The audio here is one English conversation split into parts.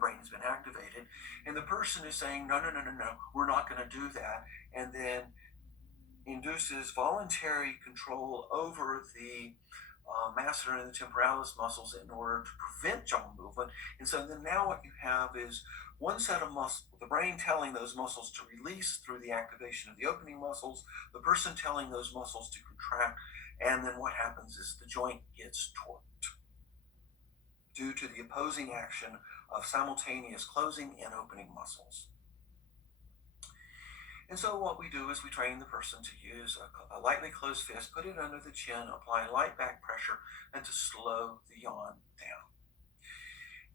brain has been activated, and the person is saying, no, no, no, no, no, we're not going to do that, and then induces voluntary control over the masseter and the temporalis muscles in order to prevent jaw movement. And so then now what you have is one set of muscles, the brain telling those muscles to release through the activation of the opening muscles, the person telling those muscles to contract, and then what happens is the joint gets torqued due to the opposing action of simultaneous closing and opening muscles. And so what we do is we train the person to use a lightly closed fist, put it under the chin, apply light back pressure, and to slow the yawn down.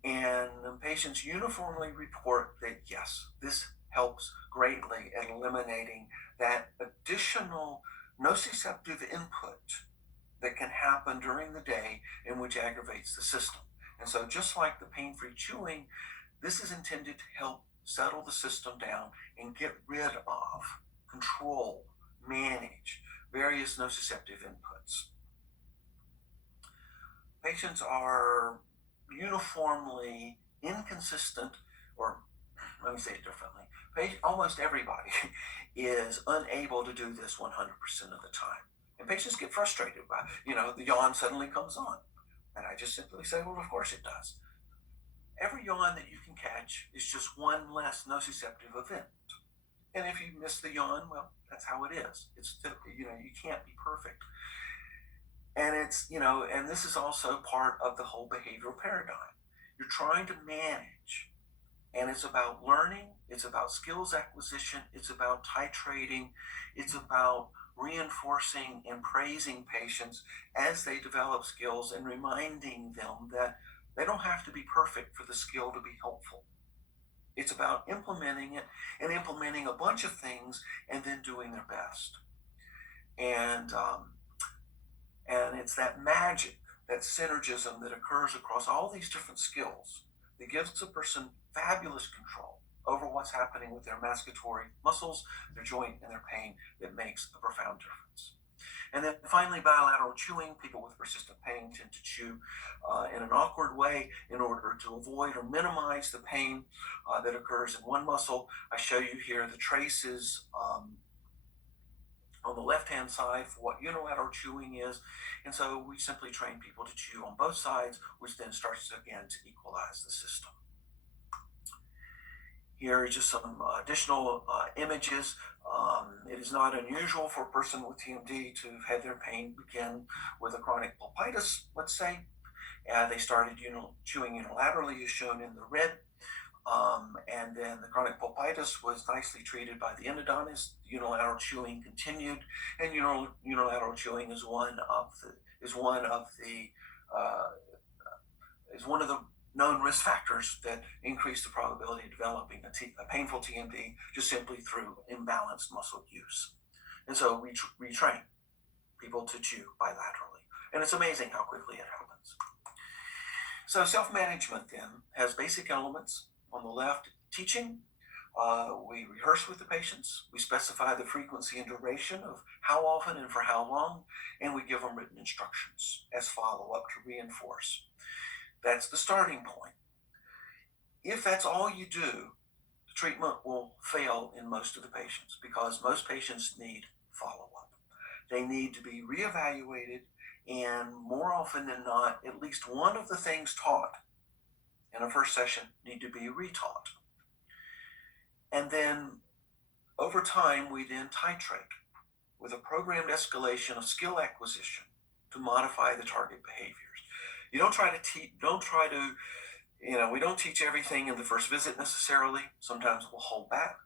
And patients uniformly report that yes, this helps greatly at eliminating that additional nociceptive input that can happen during the day and which aggravates the system. And so just like the pain-free chewing, this is intended to help settle the system down and get rid of, control, manage various nociceptive inputs. Patients are uniformly inconsistent, or let me say it differently. Almost everybody is unable to do this 100% of the time. And patients get frustrated by, the yawn suddenly comes on. And I just simply say, well, of course it does. Every yawn that you can catch is just one less nociceptive event. And if you miss the yawn, well, that's how it is. It's, you can't be perfect. And it's, and this is also part of the whole behavioral paradigm. You're trying to manage, and it's about learning, it's about skills acquisition, it's about titrating, it's about reinforcing and praising patients as they develop skills and reminding them that they don't have to be perfect for the skill to be helpful. It's about implementing it and implementing a bunch of things and then doing their best. And it's that magic, that synergism that occurs across all these different skills that gives a person fabulous control over what's happening with their mascatory muscles, their joint, and their pain that makes a profound difference. And then finally, bilateral chewing. People with persistent pain tend to chew in an awkward way in order to avoid or minimize the pain that occurs in one muscle. I show you here the traces on the left-hand side for what unilateral chewing is. And so we simply train people to chew on both sides, which then starts again to equalize the system. Here are just some additional images. It is not unusual for a person with TMD to have had their pain begin with a chronic pulpitis, let's say. They started chewing unilaterally, as shown in the red. And then the chronic pulpitis was nicely treated by the endodontist. Unilateral chewing continued, and unilateral chewing is one of the known risk factors that increase the probability of developing a painful TMD just simply through imbalanced muscle use. And so we train people to chew bilaterally, and it's amazing how quickly it happens. So self-management then has basic elements. On the left, teaching. We rehearse with the patients. We specify the frequency and duration of how often and for how long, and we give them written instructions as follow-up to reinforce. That's the starting point. If that's all you do, the treatment will fail in most of the patients because most patients need follow-up. They need to be reevaluated, and more often than not, at least one of the things taught in a first session need to be retaught. And then over time, we then titrate with a programmed escalation of skill acquisition to modify the target behaviors. You don't try to we don't teach everything in the first visit necessarily. Sometimes we'll hold back,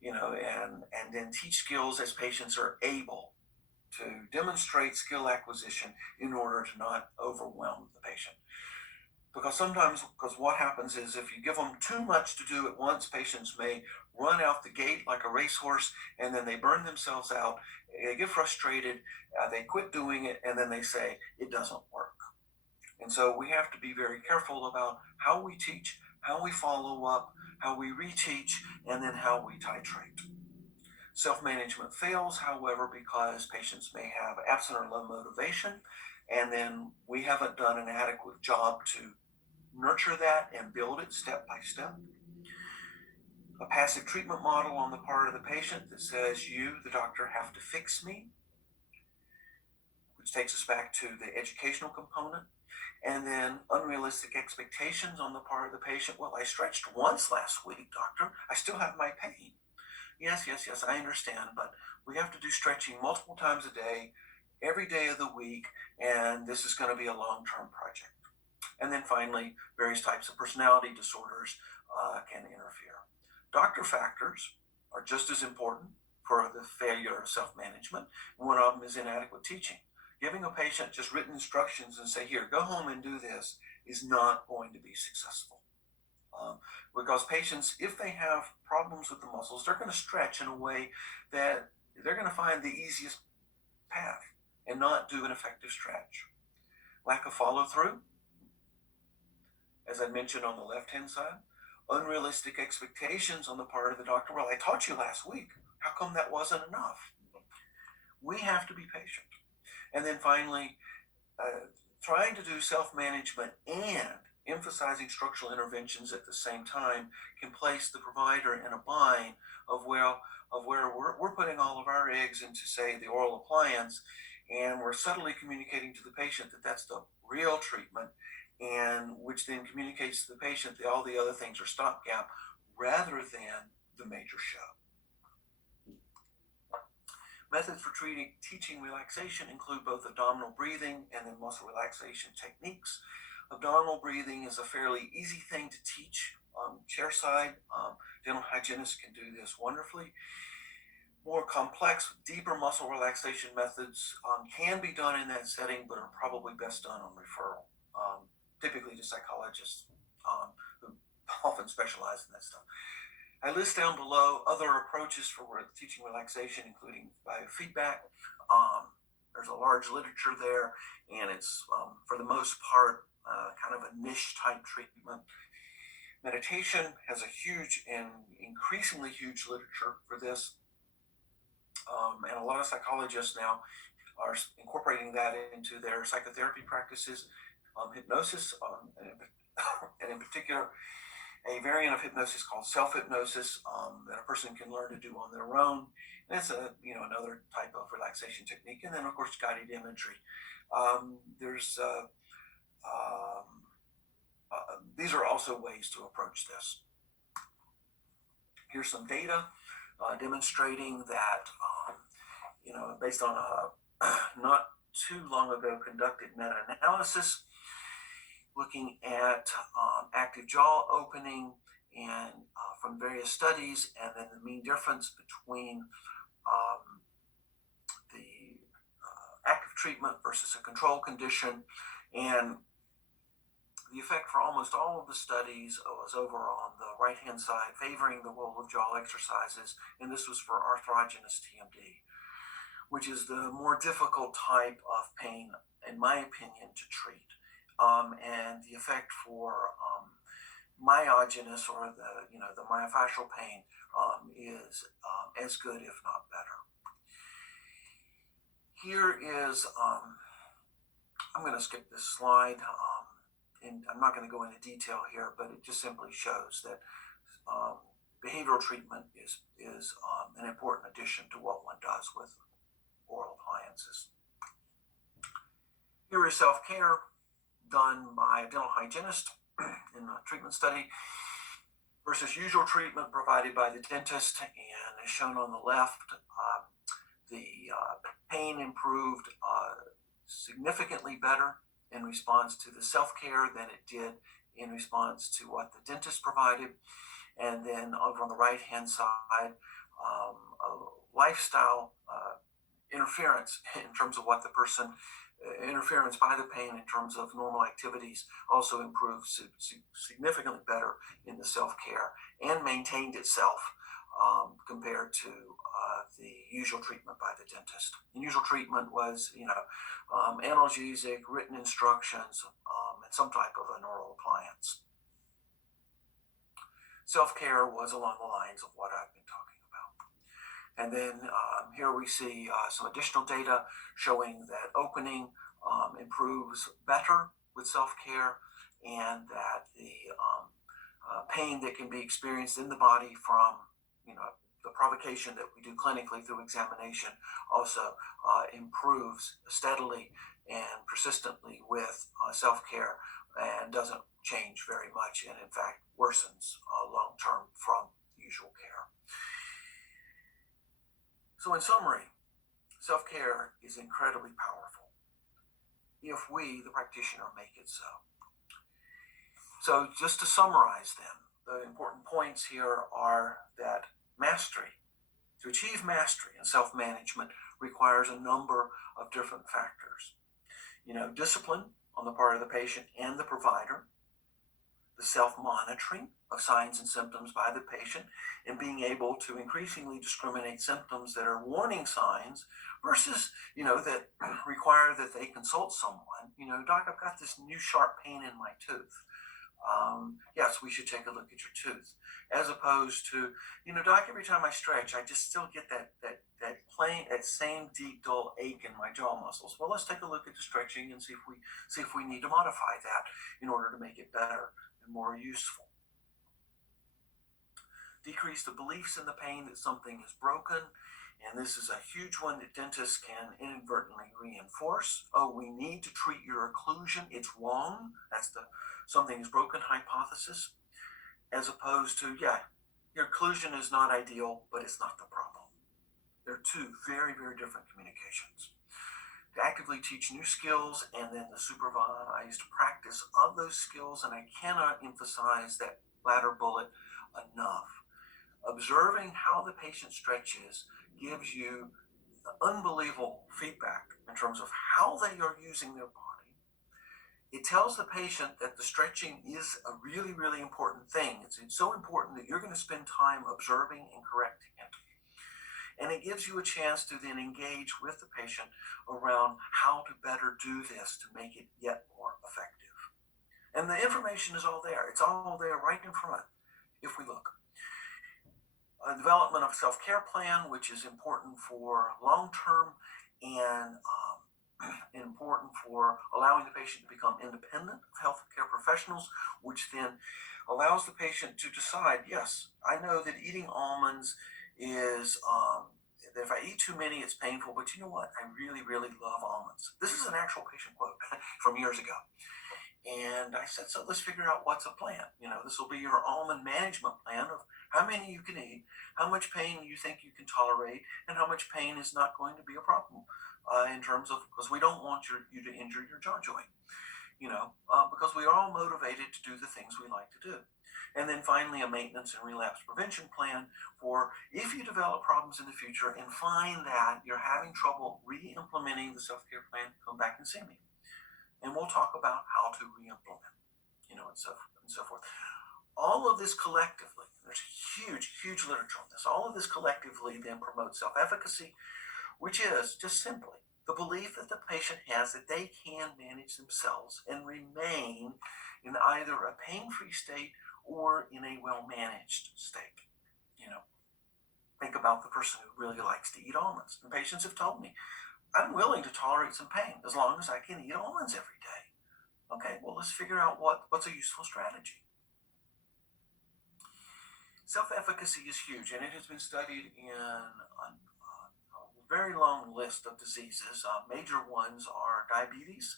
and then teach skills as patients are able to demonstrate skill acquisition in order to not overwhelm the patient. Because what happens is if you give them too much to do at once, patients may run out the gate like a racehorse, and then they burn themselves out. They get frustrated, they quit doing it, and then they say it doesn't work. And so we have to be very careful about how we teach, how we follow up, how we reteach, and then how we titrate. Self-management fails, however, because patients may have absent or low motivation, and then we haven't done an adequate job to nurture that and build it step by step. A passive treatment model on the part of the patient that says, you, the doctor, have to fix me, which takes us back to the educational component. And then unrealistic expectations on the part of the patient. Well, I stretched once last week, doctor. I still have my pain. Yes, I understand, but we have to do stretching multiple times a day, every day of the week, and this is going to be a long-term project. And then finally, various types of personality disorders can interfere. Doctor factors are just as important for the failure of self-management. One of them is inadequate teaching. Giving a patient just written instructions and say, here, go home and do this, is not going to be successful. Because patients, if they have problems with the muscles, they're going to stretch in a way that they're going to find the easiest path and not do an effective stretch. Lack of follow-through, as I mentioned on the left-hand side. Unrealistic expectations on the part of the doctor. Well, I taught you last week. How come that wasn't enough? We have to be patient. And then finally, trying to do self-management and emphasizing structural interventions at the same time can place the provider in a bind of where we're putting all of our eggs into, say, the oral appliance, and we're subtly communicating to the patient that that's the real treatment, and which then communicates to the patient that all the other things are stopgap rather than the major show. Methods for teaching relaxation include both abdominal breathing and then muscle relaxation techniques. Abdominal breathing is a fairly easy thing to teach chairside. Dental hygienists can do this wonderfully. More complex, deeper muscle relaxation methods can be done in that setting, but are probably best done on referral, typically to psychologists who often specialize in that stuff. I list down below other approaches for teaching relaxation, including biofeedback. There's a large literature there, and it's, for the most part, kind of a niche type treatment. Meditation has a huge and increasingly huge literature for this. And a lot of psychologists now are incorporating that into their psychotherapy practices. Hypnosis, and in particular, a variant of hypnosis called self-hypnosis that a person can learn to do on their own. And that's another type of relaxation technique. And then, of course, guided imagery. These are also ways to approach this. Here's some data demonstrating that, based on a not too long ago conducted meta-analysis, looking at active jaw opening and from various studies, and then the mean difference between the active treatment versus a control condition. And the effect for almost all of the studies was over on the right-hand side, favoring the role of jaw exercises, and this was for arthrogenous TMD, which is the more difficult type of pain, in my opinion, to treat. And the effect for myogenous, or the myofascial pain, is as good, if not better. Here is, I'm going to skip this slide, and I'm not going to go into detail here, but it just simply shows that behavioral treatment is an important addition to what one does with oral appliances. Here is self-care done by a dental hygienist in a treatment study versus usual treatment provided by the dentist. And as shown on the left, the pain improved significantly better in response to the self-care than it did in response to what the dentist provided. And then over on the right-hand side, a lifestyle interference in terms of what the person, interference by the pain in terms of normal activities, also improved significantly better in the self-care and maintained itself compared to the usual treatment by the dentist. The usual treatment was, analgesic, written instructions, and some type of an oral appliance. Self-care was along the lines of what I've been talking about. And then here we see some additional data showing that opening improves better with self-care, and that the pain that can be experienced in the body from, the provocation that we do clinically through examination also improves steadily and persistently with self-care and doesn't change very much, and in fact worsens long-term from usual care. So in summary, self-care is incredibly powerful if we, the practitioner, make it so. So just to summarize then, the important points here are that to achieve mastery in self-management requires a number of different factors. Discipline on the part of the patient and the provider, the self-monitoring of signs and symptoms by the patient, and being able to increasingly discriminate symptoms that are warning signs versus, that require that they consult someone. Doc, I've got this new sharp pain in my tooth. Yes, we should take a look at your tooth. As opposed to, Doc, every time I stretch, I just still get that same deep, dull ache in my jaw muscles. Well, let's take a look at the stretching and see if we need to modify that in order to make it better and more useful. Decrease the beliefs in the pain that something is broken. And this is a huge one that dentists can inadvertently reinforce. Oh, we need to treat your occlusion. It's wrong. That's the something is broken hypothesis. As opposed to, your occlusion is not ideal, but it's not the problem. They're two very, very different communications. To actively teach new skills and then the supervised practice of those skills, and I cannot emphasize that latter bullet enough. Observing how the patient stretches gives you unbelievable feedback in terms of how they are using their body. It tells the patient that the stretching is a really, really important thing. It's so important that you're going to spend time observing and correcting it. And it gives you a chance to then engage with the patient around how to better do this to make it yet more effective. And the information is all there. It's all there right in front if we look. Development of a self-care plan, which is important for long-term and important for allowing the patient to become independent of healthcare professionals, which then allows the patient to decide, yes, I know that eating almonds is, that if I eat too many, it's painful, but you know what? I really, really love almonds. This is an actual patient quote from years ago. And I said, so let's figure out what's a plan. This will be your almond management plan of how many you can eat, how much pain you think you can tolerate, and how much pain is not going to be a problem in terms of, because we don't want you to injure your jaw joint, because we are all motivated to do the things we like to do. And then finally, a maintenance and relapse prevention plan for if you develop problems in the future and find that you're having trouble re-implementing the self-care plan, come back and see me. And we'll talk about how to re-implement, and so forth. All of this collectively, there's huge, huge literature on this. All of this collectively then promotes self-efficacy, which is just simply the belief that the patient has that they can manage themselves and remain in either a pain-free state or in a well-managed state. Think about the person who really likes to eat almonds. And patients have told me, I'm willing to tolerate some pain as long as I can eat almonds every day. Okay, well, let's figure out what's a useful strategy. Self-efficacy is huge, and it has been studied in a very long list of diseases. Major ones are diabetes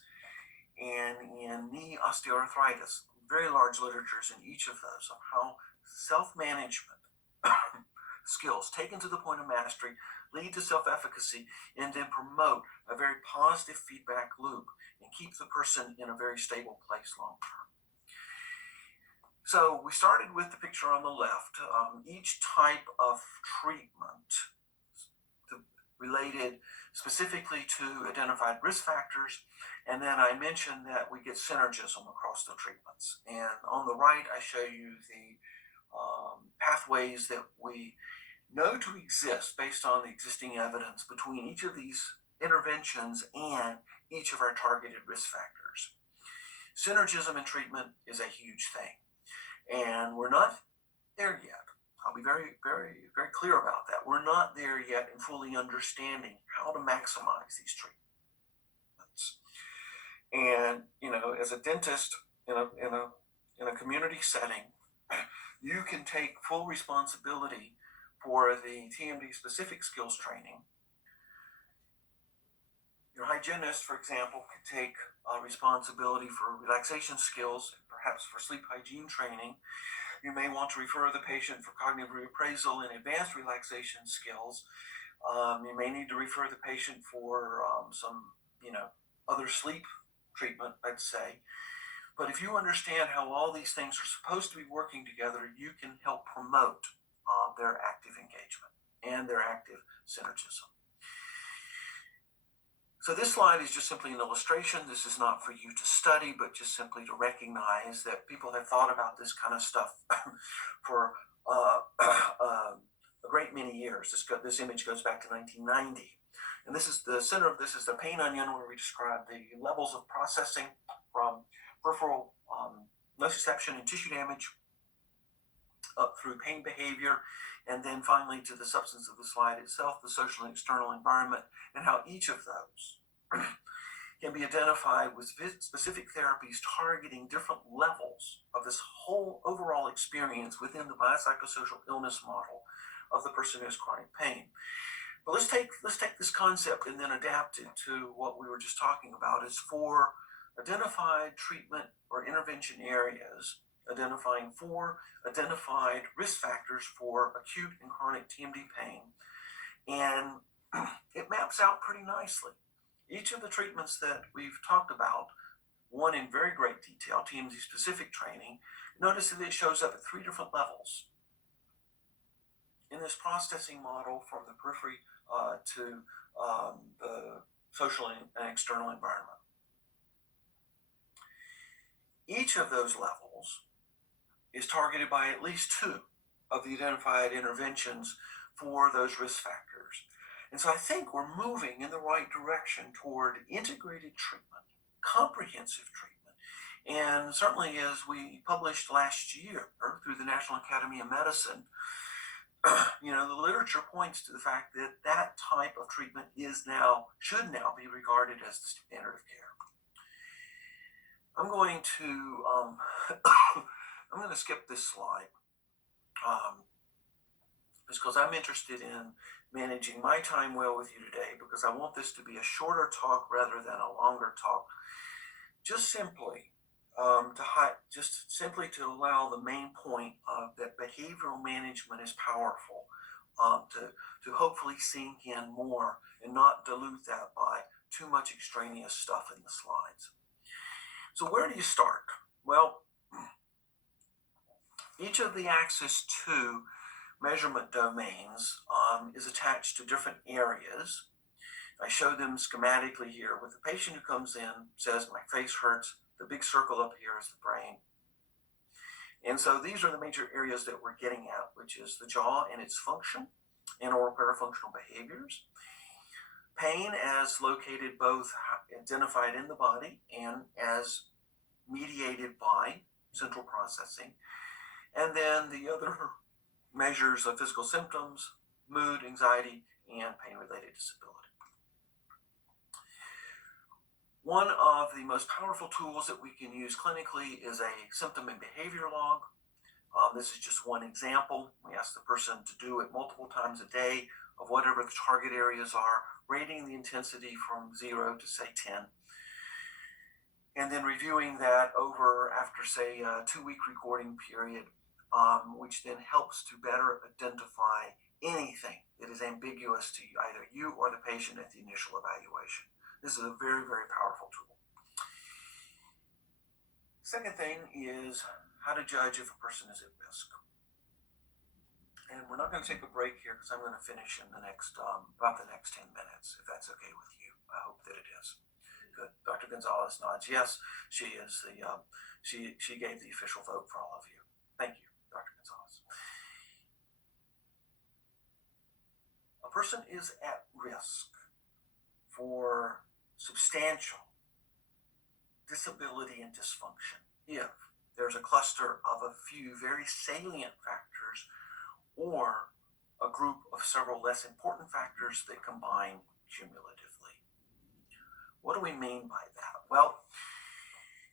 and in knee osteoarthritis. Very large literatures in each of those of how self-management skills taken to the point of mastery lead to self-efficacy and then promote a very positive feedback loop and keep the person in a very stable place long term. So we started with the picture on the left. Each type of treatment related specifically to identified risk factors, and then I mentioned that we get synergism across the treatments. And on the right, I show you the pathways that we know to exist based on the existing evidence between each of these interventions and each of our targeted risk factors. Synergism in treatment is a huge thing, and we're not there yet. I'll be very, very, very clear about that. We're not there yet in fully understanding how to maximize these treatments. And, as a dentist, in a community setting, you can take full responsibility for the TMD specific skills training. Your hygienist, for example, could take responsibility for relaxation skills, perhaps for sleep hygiene training. You may want to refer the patient for cognitive reappraisal and advanced relaxation skills. You may need to refer the patient for some, other sleep treatment, let's say. But if you understand how all these things are supposed to be working together, you can help promote their active engagement and their active synergism. So this slide is just simply an illustration. This is not for you to study, but just simply to recognize that people have thought about this kind of stuff for a great many years. This image goes back to 1990. And this is the center of this is the pain onion, where we describe the levels of processing from peripheral nociception and tissue damage up through pain behavior, and then finally to the substance of the slide itself, the social and external environment, and how each of those can be identified with specific therapies targeting different levels of this whole overall experience within the biopsychosocial illness model of the person who has chronic pain. But let's take this concept and then adapt it to what we were just talking about. Is for identified treatment or intervention areas, identifying 4 identified risk factors for acute and chronic TMD pain. And it maps out pretty nicely. Each of the treatments that we've talked about, one in very great detail, TMD specific training, notice that it shows up at 3 different levels in this processing model, from the periphery to the social and external environment. Each of those levels is targeted by at least 2 of the identified interventions for those risk factors. And so I think we're moving in the right direction toward integrated treatment, comprehensive treatment. And certainly, as we published last year through the National Academy of Medicine, the literature points to the fact that that type of treatment should now be regarded as the standard of care. I'm going to skip this slide because I'm interested in managing my time well with you today, because I want this to be a shorter talk rather than a longer talk. Just simply to allow the main point of that behavioral management is powerful, to hopefully sink in more and not dilute that by too much extraneous stuff in the slides. So where do you start? Well, each of the Axis 2 measurement domains is attached to different areas. I show them schematically here with the patient who comes in, says, my face hurts. The big circle up here is the brain. And so these are the major areas that we're getting at, which is the jaw and its function and oral parafunctional behaviors. Pain as located both identified in the body and as mediated by central processing. And then the other measures of physical symptoms, mood, anxiety, and pain-related disability. One of the most powerful tools that we can use clinically is a symptom and behavior log. This is just one example. We ask the person to do it multiple times a day of whatever the target areas are, rating the intensity from 0 to, say, 10. And then reviewing that after, say, a 2-week recording period, which then helps to better identify anything that is ambiguous to either you or the patient at the initial evaluation. This is a very, very powerful tool. Second thing is how to judge if a person is at risk. And we're not going to take a break here because I'm going to finish in about the next 10 minutes, if that's okay with you. I hope that it is. Good. Dr. Gonzalez nods yes. She is she gave the official vote for all of you. Thank you, Dr. Gonzalez. A person is at risk for substantial disability and dysfunction if there's a cluster of a few very salient factors or a group of several less important factors that combine cumulatively. What do we mean by that? Well,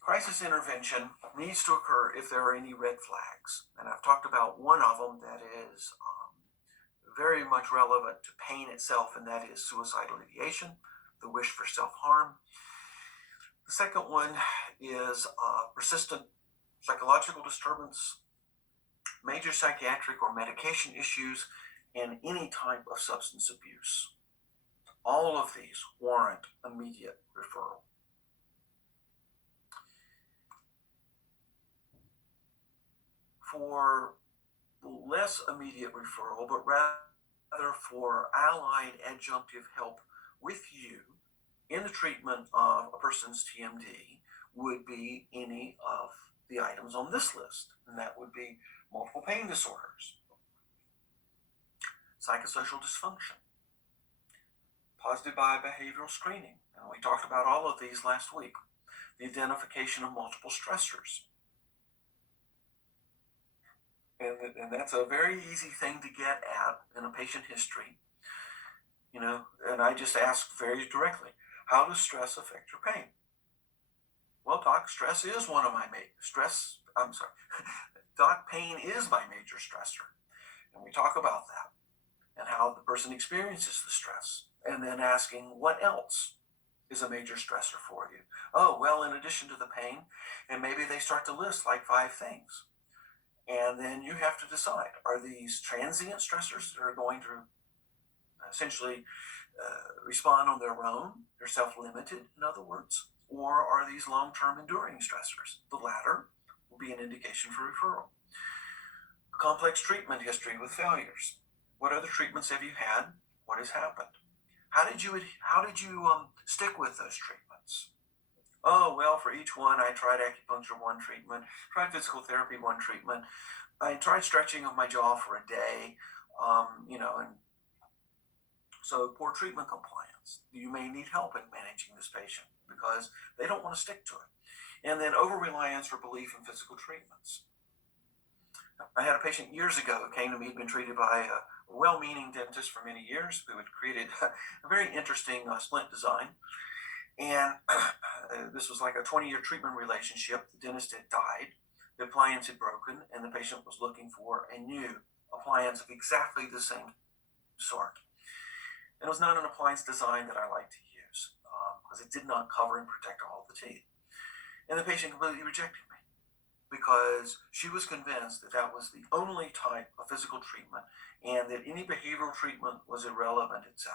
Crisis intervention needs to occur if there are any red flags. And I've talked about one of them that is very much relevant to pain itself, and that is suicidal ideation, the wish for self-harm. The second one is persistent psychological disturbance, major psychiatric or medication issues, and any type of substance abuse. All of these warrant immediate referral. For less immediate referral, but rather for allied adjunctive help with you in the treatment of a person's TMD, would be any of the items on this list, and that would be multiple pain disorders, psychosocial dysfunction, positive biobehavioral screening, and we talked about all of these last week, the identification of multiple stressors. And that's a very easy thing to get at in a patient history, and I just ask very directly, how does stress affect your pain? Well, doc, stress is one of my doc, pain is my major stressor. And we talk about that and how the person experiences the stress, and then asking what else is a major stressor for you. Oh, well, in addition to the pain, and maybe they start to list like 5 things. And then you have to decide, are these transient stressors that are going to essentially respond on their own? They're self-limited, in other words. Or are these long-term enduring stressors? The latter will be an indication for referral. Complex treatment history with failures. What other treatments have you had? What has happened? How did you stick with those treatments? Oh, well, for each one, I tried acupuncture 1 treatment, tried physical therapy 1 treatment, I tried stretching of my jaw for a day, and so poor treatment compliance. You may need help in managing this patient because they don't want to stick to it. And then over-reliance or belief in physical treatments. I had a patient years ago who came to me, had been treated by a well-meaning dentist for many years who had created a very interesting splint design. And this was like a 20-year treatment relationship. The dentist had died, the appliance had broken, and the patient was looking for a new appliance of exactly the same sort. And it was not an appliance design that I like to use because it did not cover and protect all the teeth. And the patient completely rejected me because she was convinced that that was the only type of physical treatment and that any behavioral treatment was irrelevant, etc.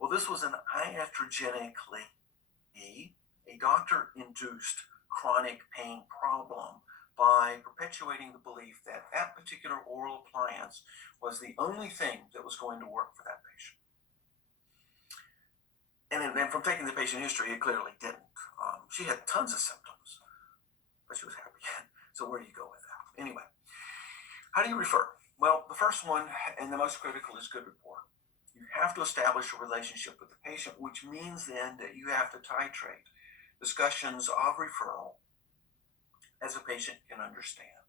Well, this was an iatrogenically, a doctor-induced chronic pain problem by perpetuating the belief that that particular oral appliance was the only thing that was going to work for that patient. And from taking the patient history, it clearly didn't. She had tons of symptoms, but she was happy. So where do you go with that? Anyway, how do you refer? Well, the first one and the most critical is good rapport. You have to establish a relationship with the patient, which means then that you have to titrate discussions of referral as a patient can understand.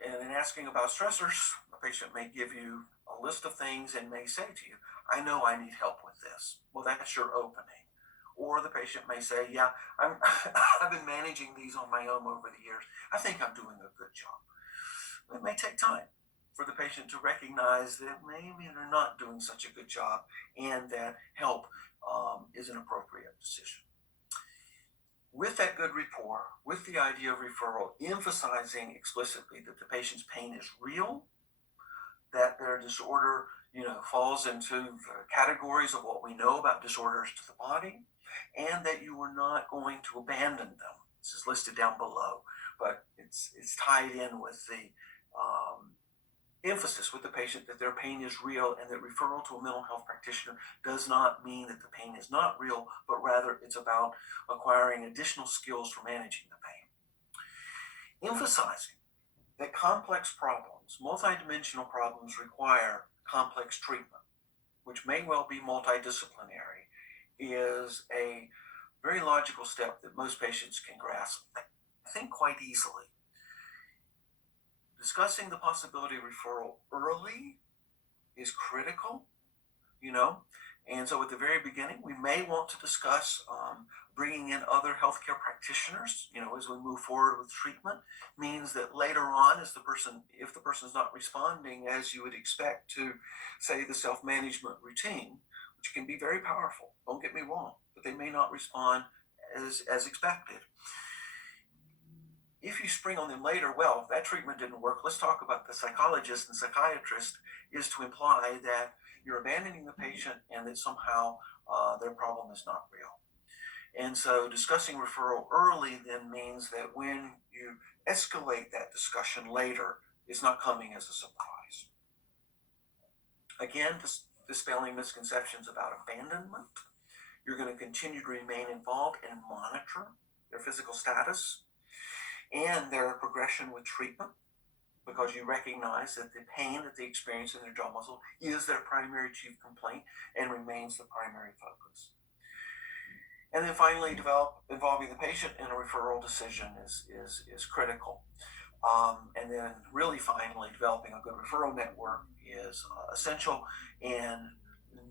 And in asking about stressors, a patient may give you a list of things and may say to you, I know I need help with this. Well, that's your opening. Or the patient may say, yeah, I've been managing these on my own over the years. I think I'm doing a good job. It may take time for the patient to recognize that maybe they're not doing such a good job and that help is an appropriate decision. With that good rapport, with the idea of referral, emphasizing explicitly that the patient's pain is real, that their disorder, falls into the categories of what we know about disorders to the body, and that you are not going to abandon them. This is listed down below, but it's tied in with the emphasis with the patient that their pain is real, and that referral to a mental health practitioner does not mean that the pain is not real, but rather it's about acquiring additional skills for managing the pain. Emphasizing that complex problems, multidimensional problems, require complex treatment, which may well be multidisciplinary, is a very logical step that most patients can grasp, I think, quite easily. Discussing the possibility of referral early is critical. And so at the very beginning, we may want to discuss bringing in other healthcare practitioners, as we move forward with treatment. Means that later on, if the person is not responding as you would expect to, say, the self-management routine, which can be very powerful, don't get me wrong, but they may not respond as expected. If you spring on them later, well, if that treatment didn't work, let's talk about the psychologist and psychiatrist, is to imply that you're abandoning the patient and that somehow their problem is not real. And so discussing referral early then means that when you escalate that discussion later, it's not coming as a surprise. Again, dispelling misconceptions about abandonment. You're going to continue to remain involved and monitor their physical status and their progression with treatment, because you recognize that the pain that they experience in their jaw muscle is their primary chief complaint and remains the primary focus. And then finally, involving the patient in a referral decision is critical. And then really finally, developing a good referral network is essential and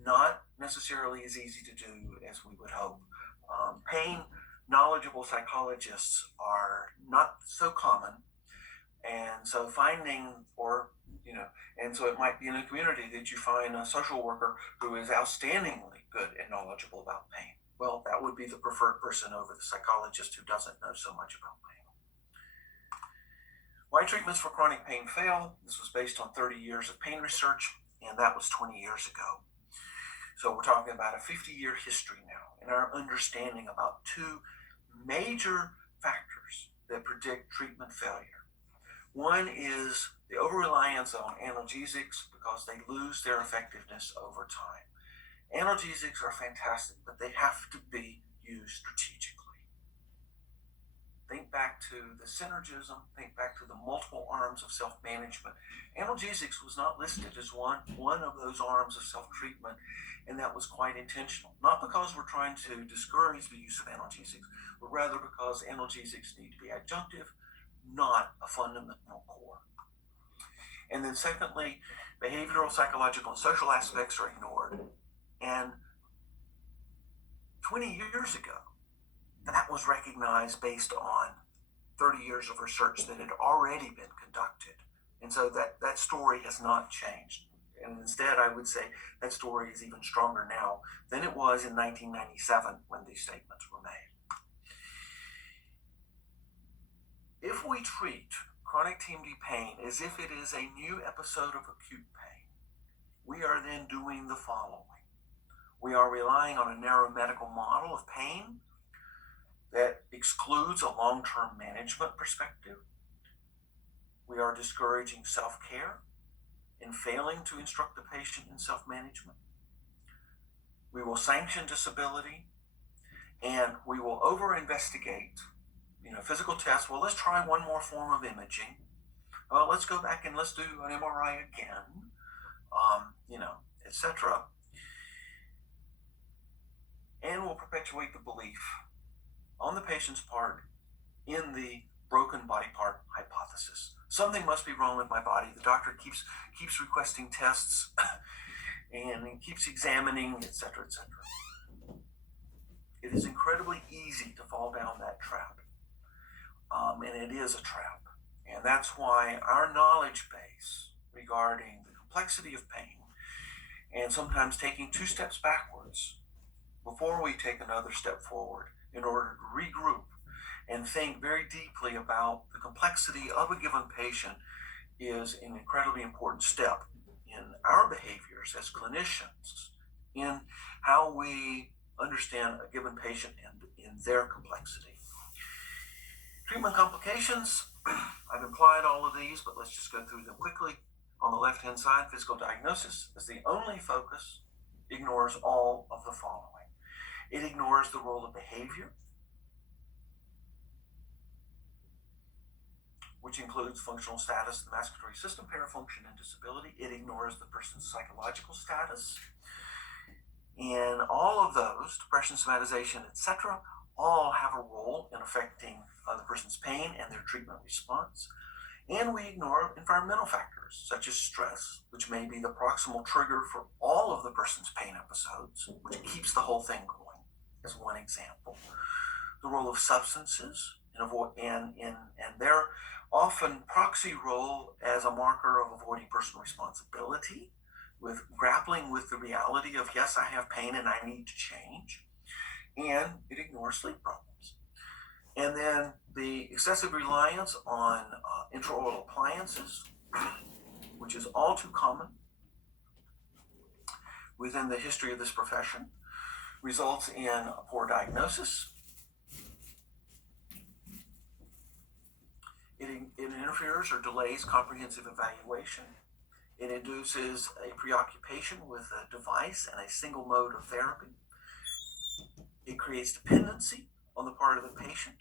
not necessarily as easy to do as we would hope. Pain knowledgeable psychologists are not so common. And so and so it might be in a community that you find a social worker who is outstandingly good and knowledgeable about pain. Well, that would be the preferred person over the psychologist who doesn't know so much about pain. Why treatments for chronic pain fail? This was based on 30 years of pain research, and that was 20 years ago. So we're talking about a 50-year history now in our understanding about two major factors that predict treatment failure. One is the over-reliance on analgesics because they lose their effectiveness over time. Analgesics are fantastic, but they have to be used strategically. Think back to the synergism, think back to the multiple arms of self-management. Analgesics was not listed as one of those arms of self-treatment, and that was quite intentional. Not because we're trying to discourage the use of analgesics, but rather because analgesics need to be adjunctive, not a fundamental core. And then secondly, behavioral, psychological, and social aspects are ignored. And 20 years ago, that was recognized based on 30 years of research that had already been conducted. And so that story has not changed. And instead, I would say that story is even stronger now than it was in 1997 when these statements were made. If we treat chronic TMD pain as if it is a new episode of acute pain, we are then doing the following. We are relying on a narrow medical model of pain that excludes a long-term management perspective. We are discouraging self-care and failing to instruct the patient in self-management. We will sanction disability, and we will over-investigate physical tests. Well, let's try one more form of imaging. Let's go back and let's do an MRI again, etc. And we'll perpetuate the belief on the patient's part in the broken body part hypothesis. Something must be wrong with my body. The doctor keeps requesting tests and he keeps examining, etc., etc. It is incredibly easy to fall down that trap. And it is a trap. And that's why our knowledge base regarding the complexity of pain and sometimes taking 2 steps backwards before we take another step forward in order to regroup and think very deeply about the complexity of a given patient is an incredibly important step in our behaviors as clinicians, in how we understand a given patient and in their complexity. Treatment complications, I've implied all of these, but let's just go through them quickly. On the left-hand side, physical diagnosis is the only focus, ignores all of the following. It ignores the role of behavior, which includes functional status, the masculatory system, parafunction, and disability. It ignores the person's psychological status. And all of those, depression, somatization, etc., all have a role in affecting the person's pain and their treatment response. And we ignore environmental factors such as stress, which may be the proximal trigger for all of the person's pain episodes, which keeps the whole thing going, as one example. The role of substances and their often proxy role as a marker of avoiding personal responsibility, with grappling with the reality of, yes, I have pain and I need to change, and it ignores sleep problems. And then the excessive reliance on intraoral appliances, which is all too common within the history of this profession, results in a poor diagnosis. It interferes or delays comprehensive evaluation. It induces a preoccupation with a device and a single mode of therapy. It creates dependency on the part of the patient,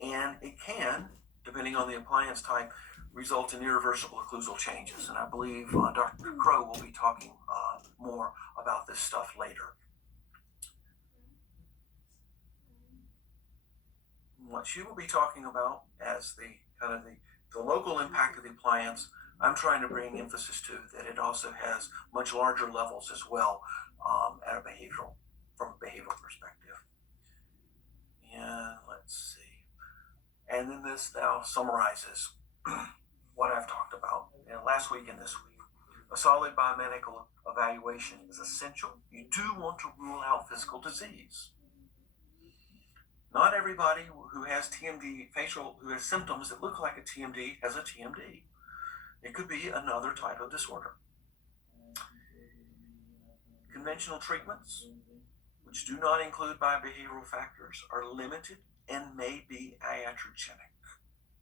and it can, depending on the appliance type, result in irreversible occlusal changes. And I believe Dr. Crow will be talking more about this stuff later. What she will be talking about as the local impact of the appliance, I'm trying to bring emphasis to that it also has much larger levels as well from a behavioral perspective. And let's see. And then this now summarizes what I've talked about last week and this week. A solid biomedical evaluation is essential. You do want to rule out physical disease. Not everybody who has TMD who has symptoms that look like a TMD has a TMD. It could be another type of disorder. Conventional treatments, which do not include biobehavioral factors, are limited and may be iatrogenic.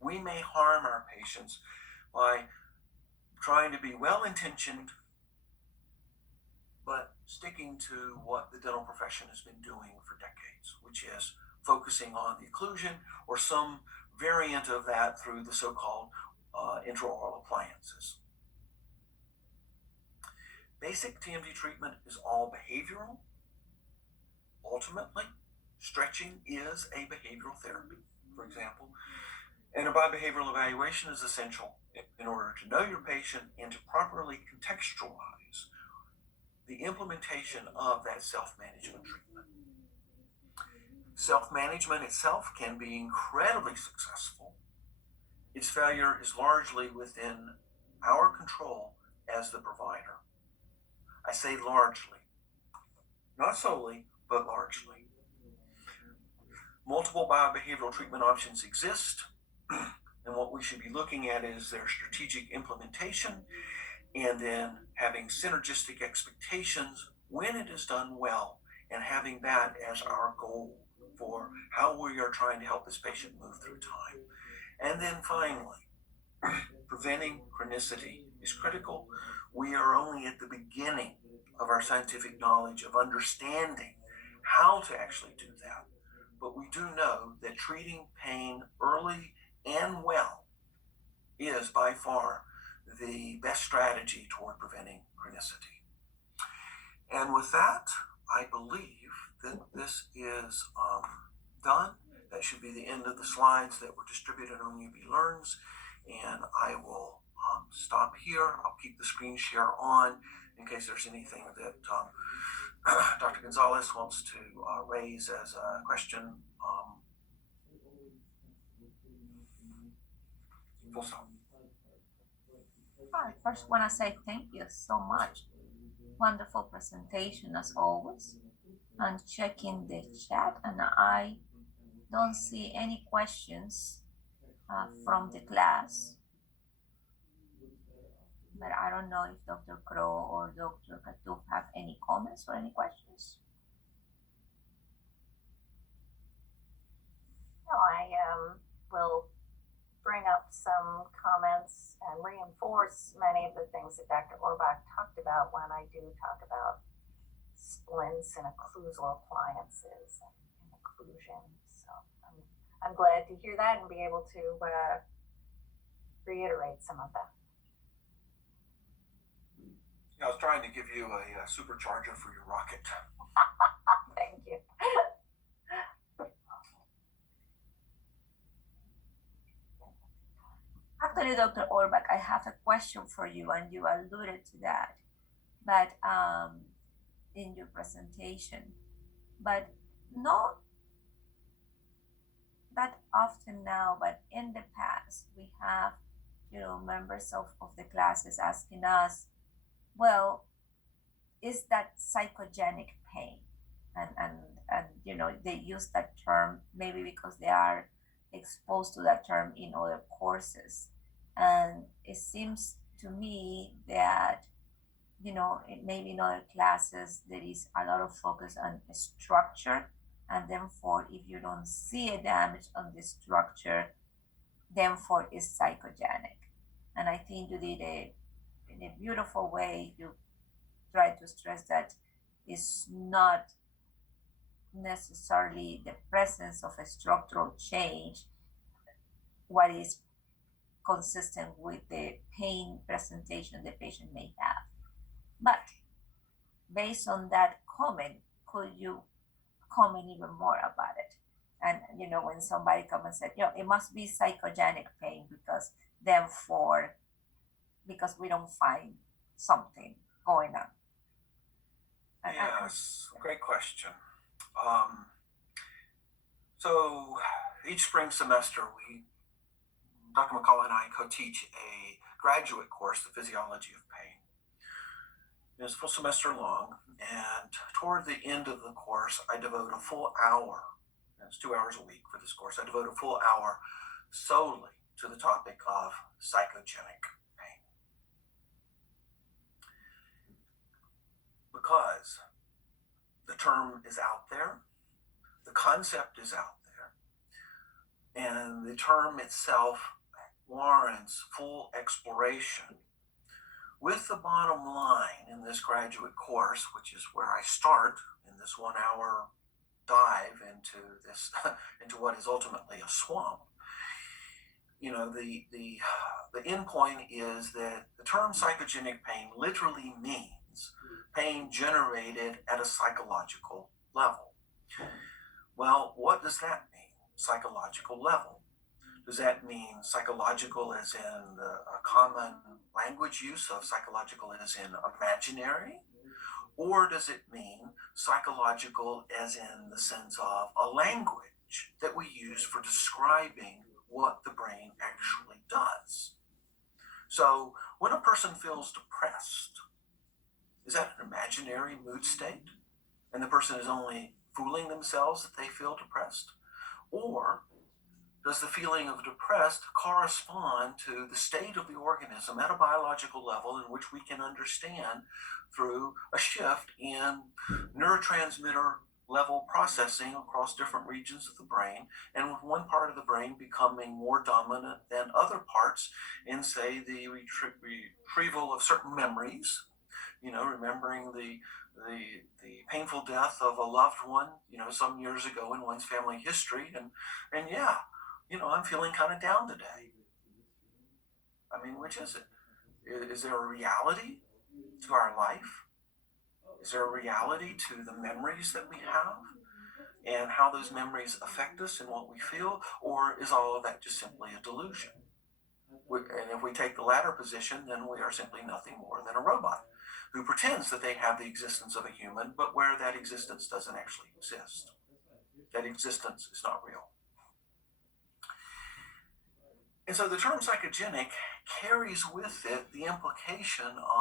We may harm our patients by trying to be well-intentioned, but sticking to what the dental profession has been doing for decades, which is focusing on the occlusion or some variant of that through the so-called intraoral appliances. Basic TMD treatment is all behavioral. Ultimately, stretching is a behavioral therapy, for example, and a biobehavioral evaluation is essential in order to know your patient and to properly contextualize the implementation of that self-management treatment. Self-management itself can be incredibly successful. Its failure is largely within our control as the provider. I say largely, not solely, but largely. Multiple biobehavioral treatment options exist, and what we should be looking at is their strategic implementation and then having synergistic expectations when it is done well, and having that as our goal for how we are trying to help this patient move through time. And then finally, preventing chronicity is critical. We are only at the beginning of our scientific knowledge of understanding how to actually do that. But we do know that treating pain early and well is by far the best strategy toward preventing chronicity. And with that, I believe that this is done. That should be the end of the slides that were distributed on UB Learns, and I will stop here. I'll keep the screen share on in case there's anything that Dr. Gonzalez wants to raise as a question. Full stop. I first want to say thank you so much. Wonderful presentation as always. I'm checking the chat and I don't see any questions from the class. But I don't know if Dr. Crow or Dr. Kattouf have any comments or any questions. No, I will bring up some comments and reinforce many of the things that Dr. Orbach talked about when I do talk about splints and occlusal appliances and occlusion. So I'm glad to hear that and be able to reiterate some of that. I was trying to give you a supercharger for your rocket. Thank you. After Actually, Dr. Orbach, I have a question for you, and you alluded to that, but in your presentation, but not that often now, but in the past, we have, members of the classes asking us, well, is that psychogenic pain? And they use that term maybe because they are exposed to that term in other courses. And it seems to me that, maybe in other classes, there is a lot of focus on structure. And therefore, if you don't see a damage on the structure, therefore it's psychogenic. And I think you did in a beautiful way, you try to stress that it's not necessarily the presence of a structural change what is consistent with the pain presentation the patient may have. But based on that comment, could you comment even more about it? And when somebody comes and said, it must be psychogenic pain because we don't find something going on. Yes, great question. So each spring semester, Dr. McCullough and I co-teach a graduate course, the physiology of pain. It's a full semester long, and toward the end of the course, I devote a full hour, and it's 2 hours a week for this course, I devote a full hour solely to the topic of psychogenic pain. Because the term is out there, the concept is out there, and the term itself warrants full exploration, with the bottom line in this graduate course, which is where I start in this 1 hour dive into what is ultimately a swamp. The end point is that the term psychogenic pain literally means pain generated at a psychological level. Well, what does that mean, psychological level? Does that mean psychological as in the common language use of psychological as in imaginary? Or does it mean psychological as in the sense of a language that we use for describing what the brain actually does? So when a person feels depressed, is that an imaginary mood state? And the person is only fooling themselves that they feel depressed? Or does the feeling of depressed correspond to the state of the organism at a biological level in which we can understand through a shift in neurotransmitter level processing across different regions of the brain, and with one part of the brain becoming more dominant than other parts in, say, the retrieval of certain memories, remembering the painful death of a loved one, some years ago in one's family history, and yeah, I'm feeling kind of down today. I mean, which is it? Is there a reality to our life? Is there a reality to the memories that we have and how those memories affect us and what we feel? Or is all of that just simply a delusion? And if we take the latter position, then we are simply nothing more than a robot who pretends that they have the existence of a human, but where that existence doesn't actually exist. That existence is not real. And so the term psychogenic carries with it the implication of